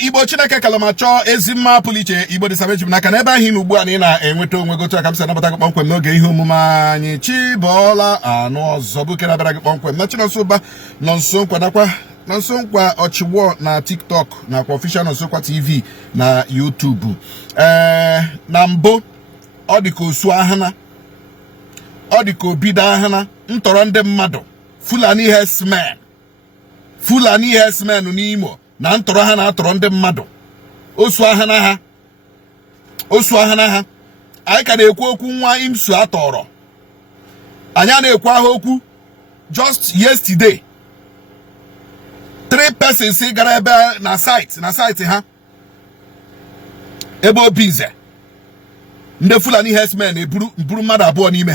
Igbo Chineke kalamacho ezimma puliche Igbo disabeji na kana ebe ahin ugbu a na ị na-enweta onwe gotu aka msa nabata kpọmkwem n'oge ihe omume anyị Chibola anụ ọzọ bụ kena bịara gị kpọmkwem na Chinonsoba nọ nso nkwadakwa na nso nkwa ọchịwo na TikTok na kwa official nọ nsokwa TV na YouTube. Na mbụ ọ dịka osu ahana, ọ dịka obido ahana, ntọrọ ndị mmadụ, Fulani Herdsmen n'Imo na ntọrọ ha na-atọrọ ndị mmadụ. Osu ahana ha anyị ka na-ekwu okwu nwa imsu atọrọ. Anyị na-ekwu ahụ okwu just yesterday. 3 persons gara ebe na site ha ebe Obize. Ndị Fulani Herdsmen eburu mmadụ abụọ n'ime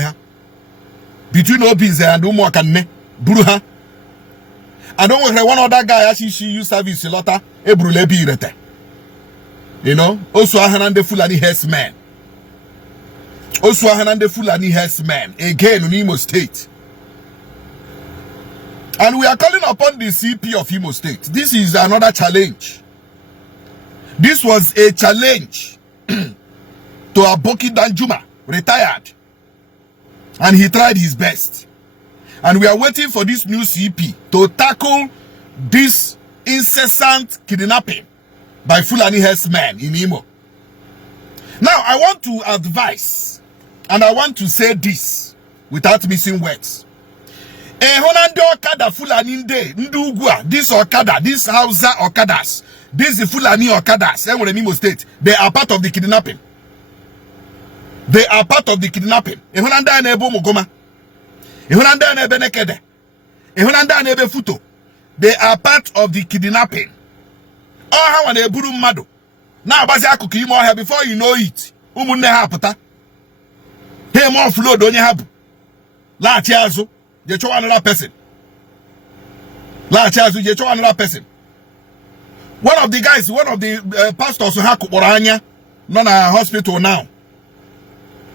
ha. Between Obize and Umuokanne buru ha. I don't want one other guy actually use service a lot ebrule bi irete. You know, also Ahanande Fulani Herdsmen. Again in Imo State. And we are calling upon the CP of Imo State. This is another challenge. This was a challenge to Aboki Danjuma, retired. And he tried his best. And we are waiting for this new CP to tackle this incessant kidnapping by Fulani Herdsmen in Imo. Now, I want to advise, and I want to say this without missing words. Honande Okada Fulani Ndugwa, this Okada, this Hausa Okadas, this Fulani Okadas, in Imo State, they are part of the kidnapping. Honande Nebo Mugoma. They are part of the kidnapping. Now, before you know it, hey, more flow, don't you have? You show another person. One of the guys, one of the pastors who have Koranya, not a hospital now.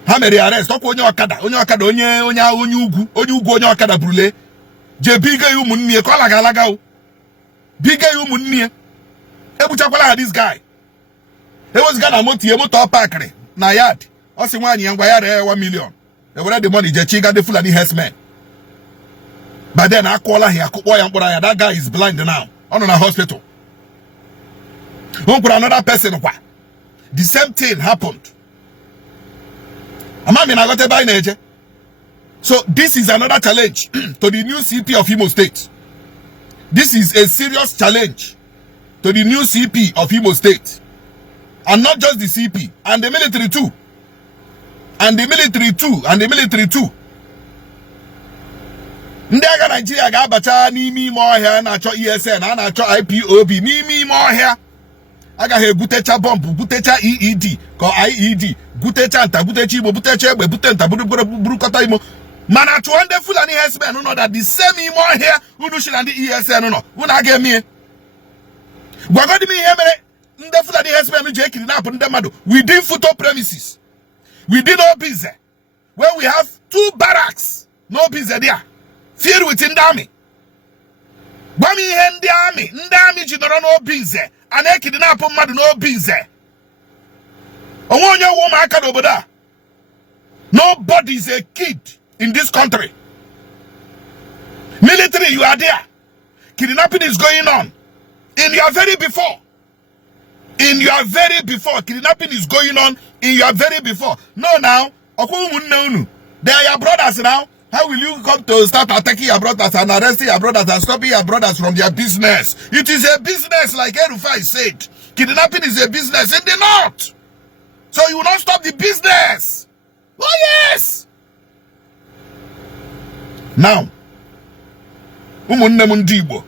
Ha mere arrest ọkwa onye ọkada onye ugwu onye ọkada brule je biga yu munnie ko alaga o biga yu munnie ebuchakwala ha this guy was gonna moto parkere na yard o si nwanyi ngwa yard 1 million e were the money je chiga the Fulani Herdsmen. But then akwala he akukpo ya mkpora ya, that guy is blind now on a hospital. Another person kwa the same thing happened. So this is another challenge to the new CP of Imo State. This is a serious challenge to the new CP of Imo State. And not just the CP, and the military too. Ndaga Nigeria ga abacha n'ime ime ọhịa na-achọ ESN, na-achọ IPOB n'ime ime ọhịa. Aga he butecha bomb, butecha EED, ko IED, butecha nta, butecha Igbo, butecha egbe, butenta, burukota Imo. Mana chwande Fulani Herdsmen know that the same Imo here, unu shila ndi ESN no. Una age me. Gwagodi mi here mere, nde Fulani Herdsmen je kidnap nde mado. Within Futo premises. Within Obize. Where we have 2 barracks. No Obize there. Filled with Ndami. Gwami ihe Ndami jinoro no Obize. And they kidnap mmadụ n'Obize. Onye woman aka n'obodo. Nobody is a kid in this country. Military, you are there. Kidnapping is going on. In your very before. Kidnapping is going on in your very before. No, now. They are your brothers now. How will you come to start attacking your brothers and arresting your brothers and stopping your brothers from their business? It is a business, like Erufai said. Kidnapping is a business in the north. So you will not stop the business. Oh, yes. Now, umunne mundi Igbo.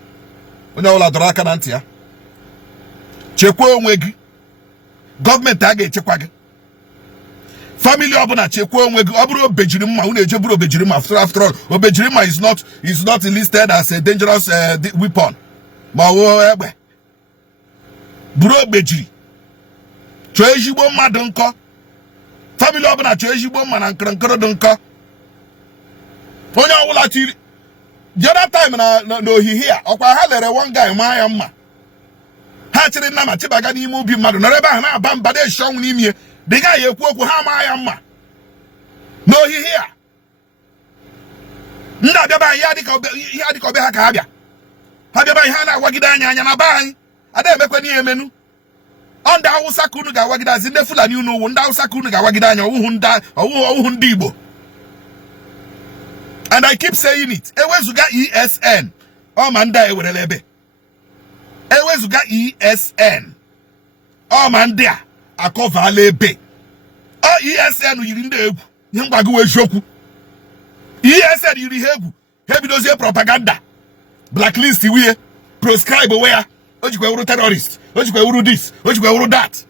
Onye ọla dọrọ aka na ntị ya. Chekwa onwe gị. Gọọmenti a ga-echekwa gị. Family ọbụna chekwa onwe gị. Ọ bụrụ obejirima, unu eje bụrụ obejirima. After all, obejirima is not listed as a dangerous weapon. Ma ọ egbe. Bụrụ obejiri. Chọọ ezigbo mmadụ nkọ. Family ọbụna chọọ ezigbo mma na nkịrịnkịrị dị nkọ. Onye ọbụla the other time no he here okwa ha lere one guy ma ya mma ha chiri na ma chibaga n'ime obi mmadu no reba na aba mba de shon n'ime the guy ekwu okwu ha ma ya mma no he here nda bia ba ya dika obe ha ka abia ha bia ba ha na agwagide anya na ba anyị ada emekwe ni emenu onda Hausa kunu ga agwagide azi ndị Fulani unu wu ndị Hausa kunu ga agwagide anya owuhu ndị Igbo. And I keep saying it. Ewezuga ESN. Oh manda ewerelebe. Ewezuga ESN. Oh manda akovalebe. Oh ESN yiri ndị egwu. Nyambagu wejoku. ESN yiri egwu. Hebi dozie propaganda. Blacklist we proscribe where. Ojikwe uru terrorist. Ojikwe uru this. Ojikwe uru that.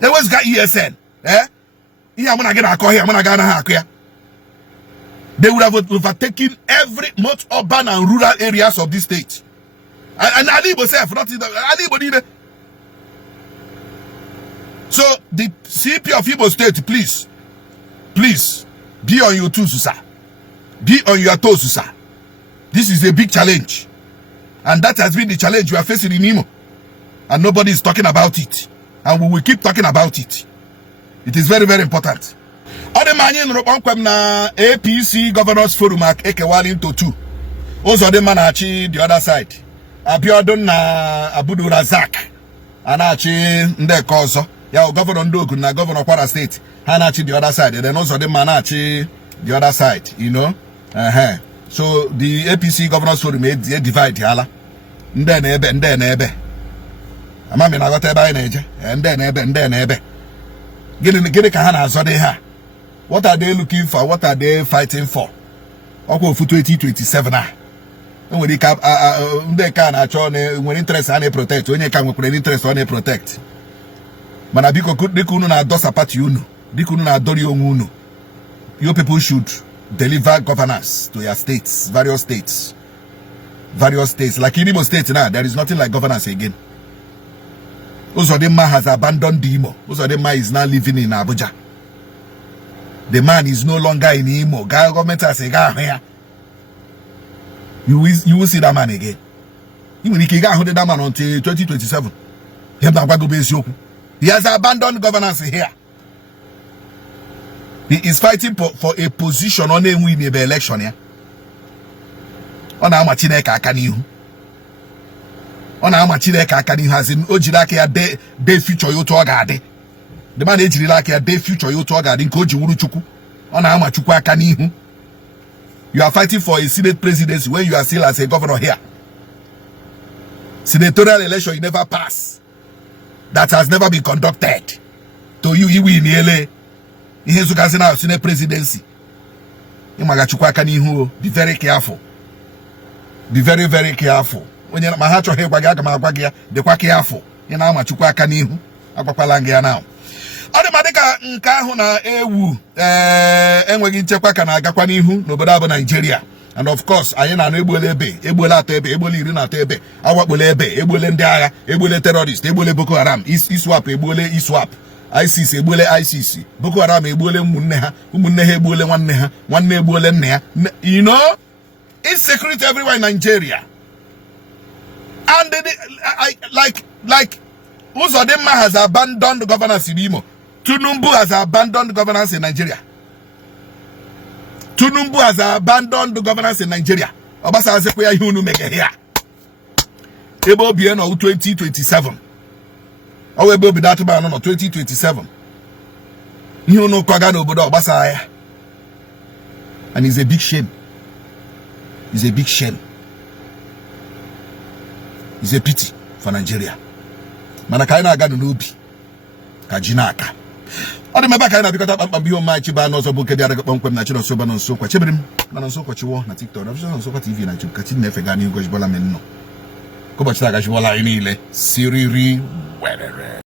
Ewezuga ESN. Ihe amuna gina akọ here amuna gana ha akọ. They would have overtaken every most urban and rural areas of this state. And Alibo self, not Alibo either. So the CP of Imo State, please, be on your toes, sir. Be on your toes, sir. This is a big challenge. And that has been the challenge we are facing in Imo. And nobody is talking about it. And we will keep talking about it. It is very, very important. Other many na APC Governors Forum ekewali into two. Uzodimma na-achị the other side. Abiodun na Abudu Razak anachi ndeka ọzọ. Ya Governor Ndogu na Governor Kwara State ha na-achị the other side. And then Uzodimma na-achị the other side, you know. So the APC Governors Forum divide hala. Nde na ebe. Amami na ghọta ebe anyị na-eje. Nde na ebe. Gịnị ka ha na-azọ dị ha? What are they looking for? What are they fighting for? Oko fu 2027 ah. When they can when interest and protect, when you can with interest on protect. Manabiko dikunu na dosa party unu. Dikunu na dori unu. You people should deliver governance to your states, various states. Various states. Like in Imo State now, there is nothing like governance again. Uzodimma has abandoned Imo. Uzodimma is now living in Abuja. The man is no longer in Imo. Government has a guy here. You will see that man again. Even if he got that man until 2027. He has abandoned governance here. He is fighting for a position on a win the election here. On a machineka akanihu. On a machineka akanihu has in Ojiraki a day future you to agade. The man is like a day future you talk at Koji Uruchuku on Amachukwa Kanihu. You are fighting for a Senate presidency when you are still as a governor here. Senatorial election you never pass. That has never been conducted. To you win LA. In his now Senate presidency. Imagachukwa Kanihu. Be very careful. Be very, very careful. When you're my heart or here, the quack careful. You know Machukwa Kanihu. Apapalangia now. Automatica nkahu na ewu enweghị nchekwa ka na-agakwa n'ihu n'obodo abụ Nigeria. And of course anyị na egbole ebe egbole atọ ebe egbole iri na atọ ebe awakpole ebe egbole ndị agha egbole terrorist egbole Boko Haram iswap egbole iswap ISIS egbole ISIS Boko Haram egbole ụmụnne ha egbole nwanne ha nwanne egbole nne ya. You know, insecurity everywhere in Nigeria. And like Uzodimma has abandoned governance in Imo. Tunumbu has abandoned governance in Nigeria. Tunumbu has abandoned governance in Nigeria. Obasa has a hunu make here. Ebo bien or 2027. Or ebo be that man on 2027. You know Kagano Bodo Obasa. And it's a big shame. It's a big shame. It's a pity for Nigeria. Manakaina agano nubi. Kajinaka. Odi meba kaina bikota pambiyo machi ba no so boke dia rekpom na chino so ba no so kwa chebrim na so kwa chiwo na TikTok na so kwa TV na chuk kati nefe gani go jibola menno. Ko ba chita ga jibola ini ile siriri werere.